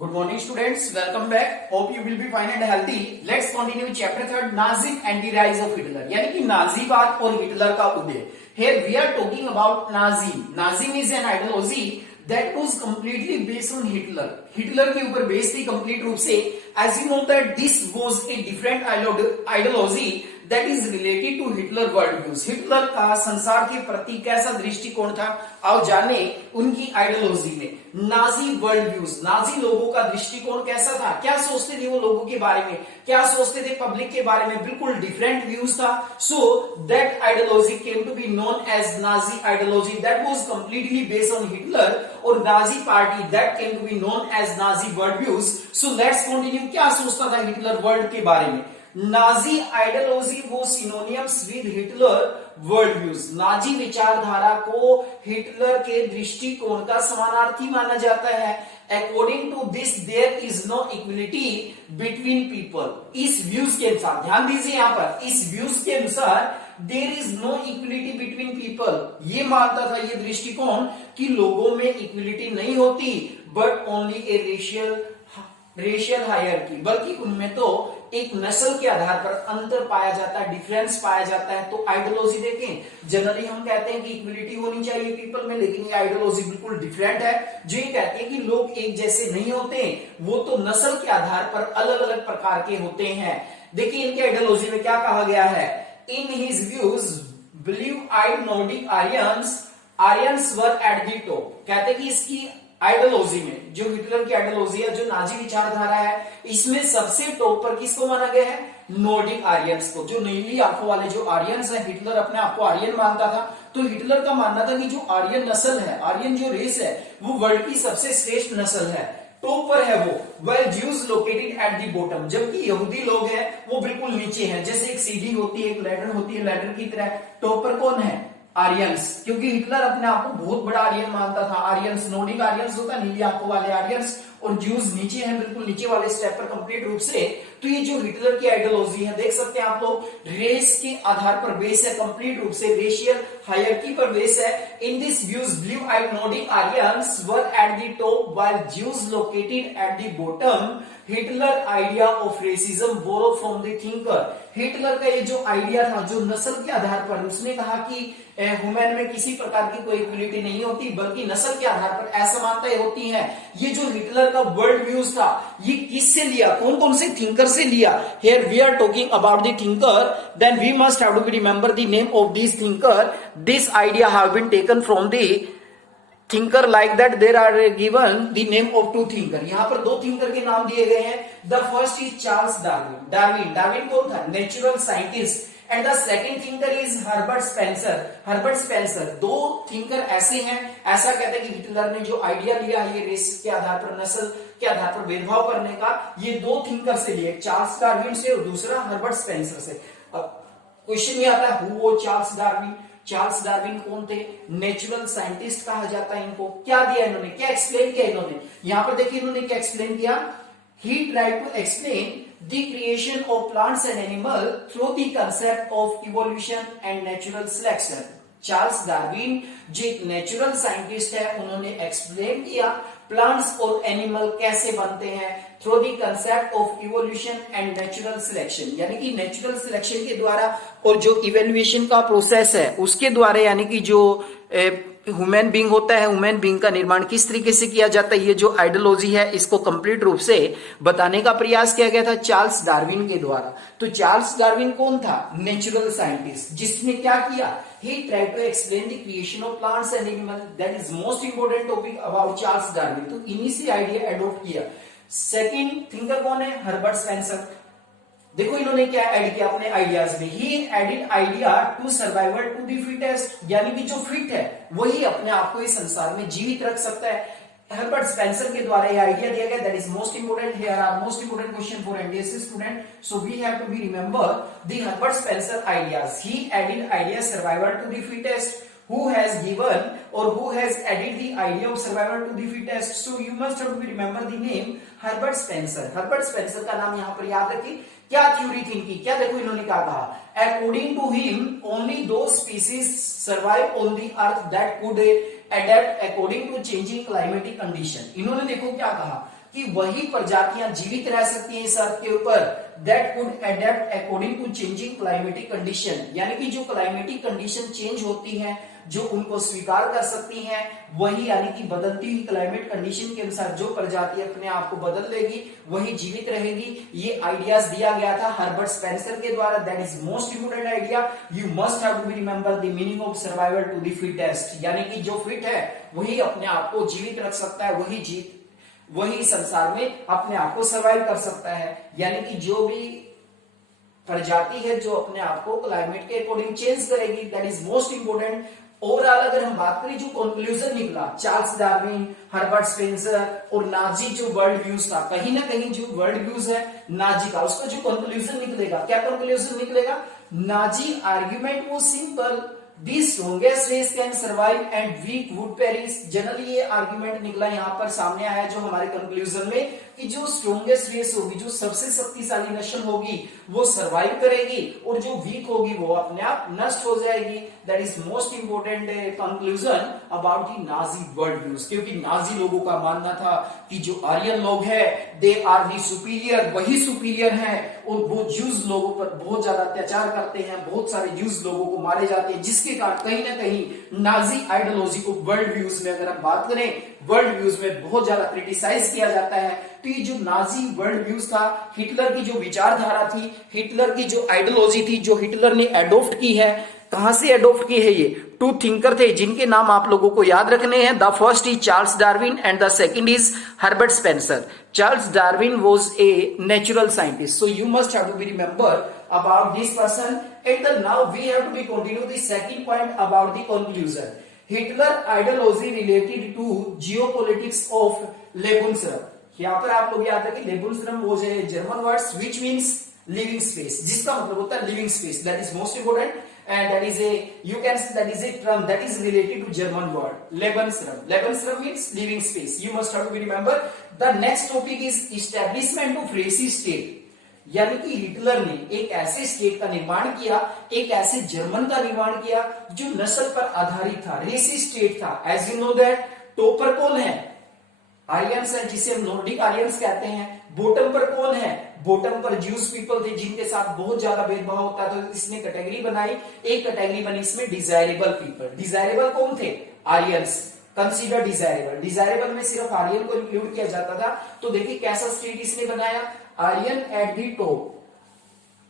Good morning, students. Welcome back. Hope you will be fine and healthy. Let's continue chapter 3, Nazi and the rise of Hitler. यानी कि नाजीवाद और Hitler का उदय. Here we are talking about Nazism. Nazism is an ideology that was completely based on Hitler. Hitler के ऊपर based थी complete रूप से. As you know that this was a different ideology that is related to Hitler worldviews. Hitler का संसार के प्रति कैसा दृष्टिकोण था, आओ जाने उनकी आइडियोलॉजी में. नाजी वर्ल्ड व्यूज, नाजी लोगों का दृष्टिकोण कैसा था, क्या सोचते थे वो लोगों के बारे में, क्या सोचते थे पब्लिक के बारे में, बिल्कुल डिफरेंट व्यूज था. So that ideology came to be known as Nazi ideology that was completely based on Hitler, और Nazi party that came to be known as Nazi world views. So let's continue. क्या सोचता था Hitler world के बारे में. Nazi ideology वो synonyms with Hitler world views. Nazi विचारधारा को हिटलर के दृष्टिकोण का समानार्थी माना जाता है. According to this there is no equality between people. इस व्यूज के अनुसार, ध्यान दीजिए यहां पर, इस व्यूज के अनुसार there is no equality between people. ये मानता था ये दृष्टिकोण कि लोगों में इक्वलिटी नहीं होती, but only A racial hierarchy, बल्कि उनमें तो एक नस्ल के आधार पर अंतर पाया जाता है, डिफरेंस पाया जाता है. तो आइडियोलॉजी देखें, जनरली हम कहते हैं कि इक्वलिटी होनी चाहिए पीपल में, लेकिन ये आइडियोलॉजी बिल्कुल डिफरेंट है, जो ये कहती है कि लोग एक जैसे नहीं होते, वो तो नस्ल के आधार पर अलग अलग प्रकार के होते हैं. देखिए इनके आइडियोलॉजी में क्या कहा गया है. In his views blue eyed Nordic Aryans were at the top. कहते कि इसकी आइडियोलॉजी में, जो हिटलर की आइडियोलॉजी है, जो नाजी विचारधारा है, इसमें सबसे टॉप पर किसको माना गया है, नॉर्डिक आर्यंस को. जो नीली आंखों वाले जो आर्यंस है, हिटलर अपने आप को आर्यन मानता था, तो हिटलर का मानना था कि जो आर्यन नस्ल है, आर्यन जो रेस है, वो वर्ल्ड की सबसे श्रेष्ठ नस्ल है, टॉप पर है वो. Well Jews located at the bottom, जबकि यहूदी लोग हैं वो बिल्कुल नीचे हैं. जैसे एक सीढ़ी होती है, एक लैडर होती है, लैडर की तरह टॉप पर कौन है, आर्यंस. क्योंकि हिटलर अपने आप को बहुत बड़ा आर्यन मानता था. आर्यंस, नॉर्डिक आर्यंस होता है नीली आंखों वाले आर्यंस, और ज्यूज नीचे हैं, बिल्कुल नीचे वाले स्टेप पर कंप्लीट रूप से. तो ये जो हिटलर की आइडियोलॉजी है, देख सकते हैं आप लोग, रेस के आधार पर बेस है, कंप्लीट रूप से रेशियल हायरार्की पर बेस है. In this views blue eyed Nordic Aryans were at the top while Jews located at the bottom. Hitler idea of racism borrowed from the thinker. Hitler का ये जो idea था, जो नस्ल के आधार पर, उसने कहा कि ह्यूमन में किसी प्रकार की कोई इक्वलिटी नहीं होती, बल्कि नस्ल के आधार पर असमानताएं होती हैं. ये जो हिटलर का वर्ल्ड व्यूज था, ये किससे लिया, कौन कौन से थिंकर से लिया. Here we are talking about the thinker, then we must have to be remember the name of this thinker. This idea have been taken from the thinker like that there are given the name of two thinker. यहां पर दो thinker के नाम दिए गए हैं. The first is Charles Darwin. Darwin कौन था, natural scientist. And the second thinker is Herbert Spencer. दो थिंकर ऐसे हैं, ऐसा कहते हैं कि हिटलर ने जो आइडिया लिया है, ये रेस के आधार पर, नस्ल के आधार पर भेदभाव करने का, ये दो थिंकर से लिए, चार्ल्स डार्विन से और दूसरा हर्बर्ट स्पेंसर से. अब क्वेश्चन ये आता है, who was Charles Darwin. Charles Darwin कौन थे, नेचुरल साइंटिस्ट कहा जाता है इनको. क्या दिया इन्होंने, क्या एक्सप्लेन किया इन्होंने, यहां पर देखिए इन्होंने क्या एक्सप्लेन किया. He tried to explain the creation of plants and animals through the concept of evolution and natural selection. Charles Darwin जो एक नेचुरल साइंटिस्ट है, उन्होंने एक्सप्लेन किया प्लांट्स और एनिमल कैसे बनते हैं through the concept of evolution and natural selection. यानी कि नेचुरल सिलेक्शन के द्वारा और जो इवेल्युएशन का प्रोसेस है उसके द्वारा, यानी कि जो ह्यूमन बीइंग होता है, ह्यूमन बीइंग का निर्माण किस तरीके से किया जाता है, ये जो आइडियोलॉजी है, इसको कंप्लीट रूप से बताने का प्रयास किया गया था चार्ल्स डार्विन के द्वारा. तो चार्ल्स डार्विन कौन था, नेचुरल साइंटिस्ट, जिसने क्या किया, he tried to explain the creation of plants and animals. That is most important topic about Charles Darwin. तो इन्हीं से आइडिया एडॉप्ट किया. सेकंड थिंकर कौन है, हर्बर्ट स्पेंसर. देखो इन्होंने क्या ऐड किया अपने आइडियाज में, he added idea to survival to the fittest. यानी कि जो फिट है वही अपने आप को इस संसार में जीवित रख सकता है. हर्बर्ट स्पेंसर के द्वारा ये आइडिया दिया गया. That is most important. Here are most important question for NDSC student, so we have to be remember the Herbert Spencer ideas. He added idea survival to the fittest. Who has given or who has added the idea of survival to the fittest? So you must have to remember the name Herbert Spencer. Herbert Spencer का नाम यहाँ पर याद रखिए. क्या theory थी इनकी, क्या देखो इन्होंने क्या कहा. According to him, only those species survive on the earth that could adapt according to changing climatic condition. इन्होंने देखो क्या कहा, कि वही प्रजातियां जीवित रह सकती हैं इस अर्थ के ऊपर that could adapt according to changing climatic condition, यानी कि जो क्लाइमेटिक कंडीशन चेंज होती है जो उनको स्वीकार कर सकती हैं, वही यानी कि बदलती हुई क्लाइमेट कंडीशन के अनुसार जो प्रजाति अपने आप को बदल लेगी वही जीवित रहेगी। ये आइडियाज दिया गया था हर्बर्ट स्पेंसर के द्वारा। That is most important idea. You must have to be remember the meaning of survival to the fittest, यानी कि जो फिट है वही अपने आप को जीवित रख सकता है, वही संसार में अपने आप को सर्वाइव कर सकता है। यानी कि जो भी प्रजाति है जो अपने आप को क्लाइमेट के अकॉर्डिंग चेंज करेगी, that is most important. Overall अगर हम बात करें जो कंक्लूजन निकला चार्ल्स डार्विन, हर्बर्ट स्पेंसर और नाजी जो वर्ल्ड व्यूज था, कहीं ना कहीं जो वर्ल्ड व्यूज है नाजी का, उसका जो कंक्लूजन निकलेगा, क्या कंक्लूजन निकलेगा? नाजी आर्ग्यूमेंट वो simple, the strongest race can survive and weak would perish. Generally ये आर्ग्यूमेंट निकला यहां पर सामने आया जो हमारे कंक्लूजन में कि जो स्ट्रॉन्गेस्ट रेस होगी, जो सबसे शक्तिशाली नस्ल होगी वो सर्वाइव करेगी और जो वीक होगी वो अपने आप नष्ट हो जाएगी। That is most important conclusion about the Nazi world views, क्योंकि नाजी लोगों का मानना था कि जो आर्यन लोग हैं दे आर दी सुपीरियर, वही सुपीरियर हैं और वो ज्यूज लोगों पर बहुत ज्यादा अत्याचार करते हैं, बहुत सारे ज्यूज लोगों को मारे जाते हैं, जिसके कारण कहीं ना कहीं नाजी आइडियोलॉजी को वर्ल्ड व्यूज में अगर हम बात करें वर्ल्ड व्यूज में बहुत ज्यादा क्रिटिसाइज किया जाता है। तो ये जो नाजी वर्ल्ड व्यूज था, हिटलर की जो विचारधारा थी, हिटलर की जो आइडियोलॉजी थी, जो हिटलर ने एडॉप्ट की है, कहां से एडॉप्ट की है? ये टू थिंकर थे जिनके नाम आप लोगों को याद रखने हैं। The first is Charles Darwin and the second is Herbert Spencer. Charles Darwin was a natural scientist, so you must have to be remember about this person. And now we have to be continue the second point about the conclusion. Hitler ideology related to geopolitics of Lebensraum. यहाँ पर आप लोग याद रखें Lebensraum was a German word which means living space, जिसका मतलब होता है living space. That is most important. And that is a, you can say that is a term that is related to German word Lebensraum. Lebensraum means living space. You must have to be remember. The next topic is establishment of racist state. यानी कि Hitler ने एक ऐसे state का निर्माण किया, एक ऐसे जर्मन का निर्माण किया जो नस्ल पर आधारित था, रेसिस्ट स्टेट था। As you know that topper कौन है? आर्यंस है, जिसे हम नॉर्डिक आर्यंस कहते हैं। बॉटम पर कौन है? बॉटम पर ज्यूस पीपल थे जिनके साथ बहुत ज्यादा भेदभाव होता है, तो इसने कैटेगरी बनाई, एक कैटेगरी बनी इसमें डिजायरेबल पीपल। डिजायरेबल कौन थे? आर्यंस। कंसीडर डिजायरेबल, डिजायरेबल में सिर्फ आर्यन को इंक्लूड किया जाता था। तो देखिए कैसा स्टेट इसने बनाया, Aryan at the top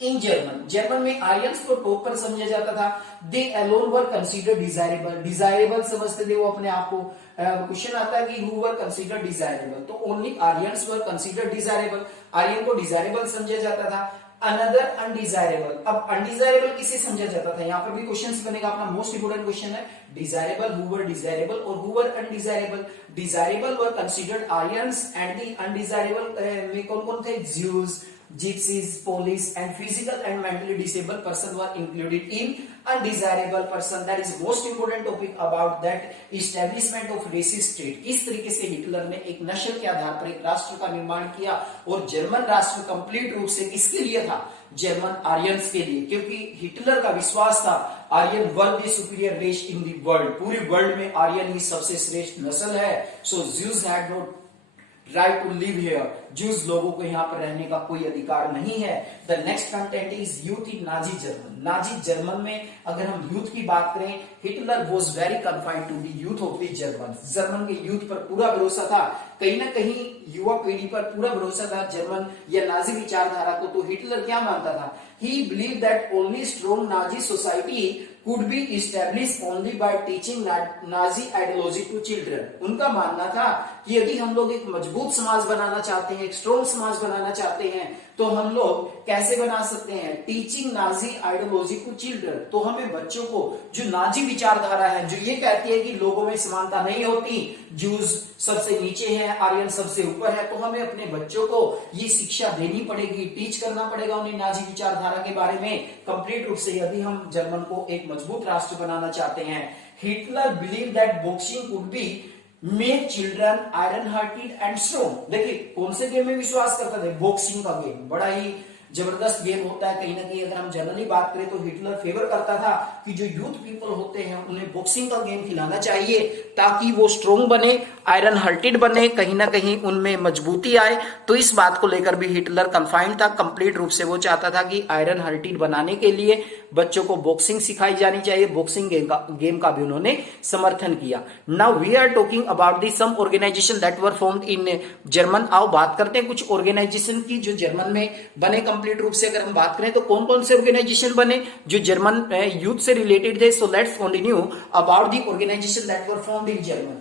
in German. German में आर्यंस को टॉप पर समझा जाता था। They alone were consider desirable, desirable समझते थे वो अपने आप को। क्वेश्चन आता है कि हु वर कंसीडर डिजायरेबल, तो only Aryans were consider desirable, Aryan को डिजायरेबल समझा जाता था। अनदर अनडिजायरेबल, अब अनडिजायरेबल किसे समझा जाता था? यहाँ पर भी क्वेश्चन बनेगा, अपना मोस्ट इंपोर्टेंट क्वेश्चन है डिजायरेबल, हु वर डिजायरेबल और who were undesirable. Desirable were considered Aryans and the undesirable में कौन कौन थे? Jews, gypsies, police and physical and mentally disabled person were included in undesirable person. That is most important topic about that establishment of racist state. किस तरीके से Hitler ने एक नस्ल के आधार पर एक राष्ट्र का निर्माण किया और जर्मन राष्ट्र कंप्लीट रूप से किसके लिए था? जर्मन आर्यंस के लिए, क्योंकि हिटलर का विश्वास था Aryan were the superior race in the world, पूरे वर्ल्ड में आर्यन ही सबसे श्रेष्ठ नस्ल है। So Jews had no right to live here, Jews लोगों को यहाँ पर रहने का कोई अधिकार नहीं है। The next content is youth in Nazi German. Nazi German में अगर हम यूथ की बात करें, Hitler was very confined to the youth of the German. German के यूथ पर पूरा भरोसा था, कहीं ना कहीं युवा पीढ़ी पर पूरा भरोसा था जर्मन या नाजी विचारधारा को। तो हिटलर क्या मानता था? ही believe that only strong Nazi society could be established only by teaching Nazi ideology to children. उनका मानना था कि यदि हम लोग एक मजबूत समाज बनाना चाहते हैं, एक स्ट्रॉन्ग समाज बनाना चाहते हैं, तो हम लोग कैसे बना सकते हैं? Teaching Nazi ideology to children. तो हमें बच्चों को जो नाजी विचारधारा है, जो ये कहती है कि लोगों में समानता नहीं होती, ज्यूज सबसे नीचे है, आर्यन सबसे ऊपर है, तो हमें अपने बच्चों को ये शिक्षा देनी पड़ेगी, टीच करना पड़ेगा उन्हें नाजी विचारधारा के बारे में कंप्लीट रूप से, यदि हम जर्मन को एक मजबूत राष्ट्र बनाना चाहते हैं। Hitler believe that boxing could be make children iron hearted and strong. देखिए कौन से गेम में विश्वास करता था? बॉक्सिंग का गेम, बड़ा ही जबरदस्त गेम होता है। कहीं ना कहीं अगर हम जनरली बात करें तो हिटलर फेवर करता था कि जो यूथ पीपल होते हैं उन्हें बॉक्सिंग का गेम खिलाना चाहिए ताकि वो स्ट्रोंग बने, आयरन हार्टेड बने, कहीं ना कहीं उनमें मजबूती आए। तो इस बात को लेकर भी हिटलर कंफाइंड था, कंप्लीट रूप से वो चाहता था कि आयरन हार्टेड बनाने के लिए बच्चों को बॉक्सिंग सिखाई जानी चाहिए। बॉक्सिंग गेम का भी उन्होंने समर्थन किया। Now we are talking about the some organization that were formed in German. आओ बात करते हैं कुछ ऑर्गेनाइजेशन की जो जर्मन में बने। कंप्लीट रूप से अगर हम बात करें तो कौन कौन से ऑर्गेनाइजेशन बने जो जर्मन यूथ से रिलेटेड थे। So let's continue about the organization that were formed in German.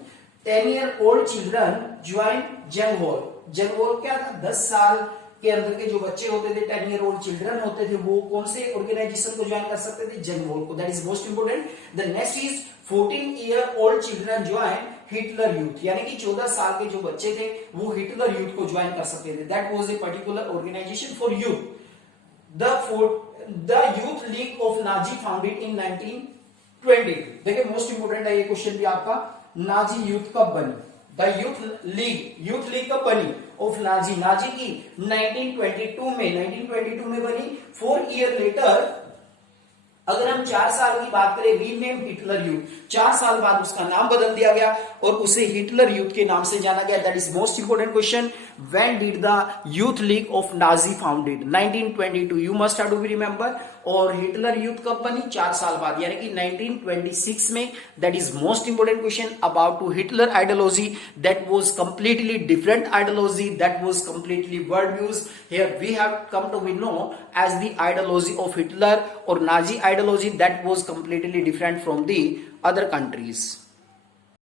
10-year-old children join Jungvolk. Jungvolk क्या था? 10 साल के अंदर के जो बच्चे होते थे, 10-year-old चिल्ड्रन होते थे, वो कौन से ऑर्गेनाइजेशन को ज्वाइन कर सकते थे? जंग वॉर को। That is most important. The next is 14-year-old children join Hitler youth, यानी कि 14 साल के जो बच्चे थे वो हिटलर यूथ को ज्वाइन कर सकते थे। That was a particular organization for youth. The youth league of Nazi founded in 1922। देखिए मोस्ट इंपोर्टेंट है ये क्वेश्चन भी आपका, नाजी यूथ कब बनी? द यूथ लीग कब बनी ऑफ नाजी? नाजी की 1922 में बनी। 4 ईयर लेटर, अगर हम 4 साल की बात करें, रीनेम हिटलर यूथ, 4 साल बाद उसका नाम बदल दिया गया और उसे हिटलर यूथ के नाम से जाना गया। That is most important question. When did the youth league of Nazi founded? 1922, you must have to be remember. और हिटलर यूथ कब बनी? 4 साल बाद, यानी कि 1926 में। That is most important question about to Hitler ideology. That was completely different ideology, that was completely word use. Here we have come to be know as the ideology of Hitler और Nazi ideology that was completely different from the other countries.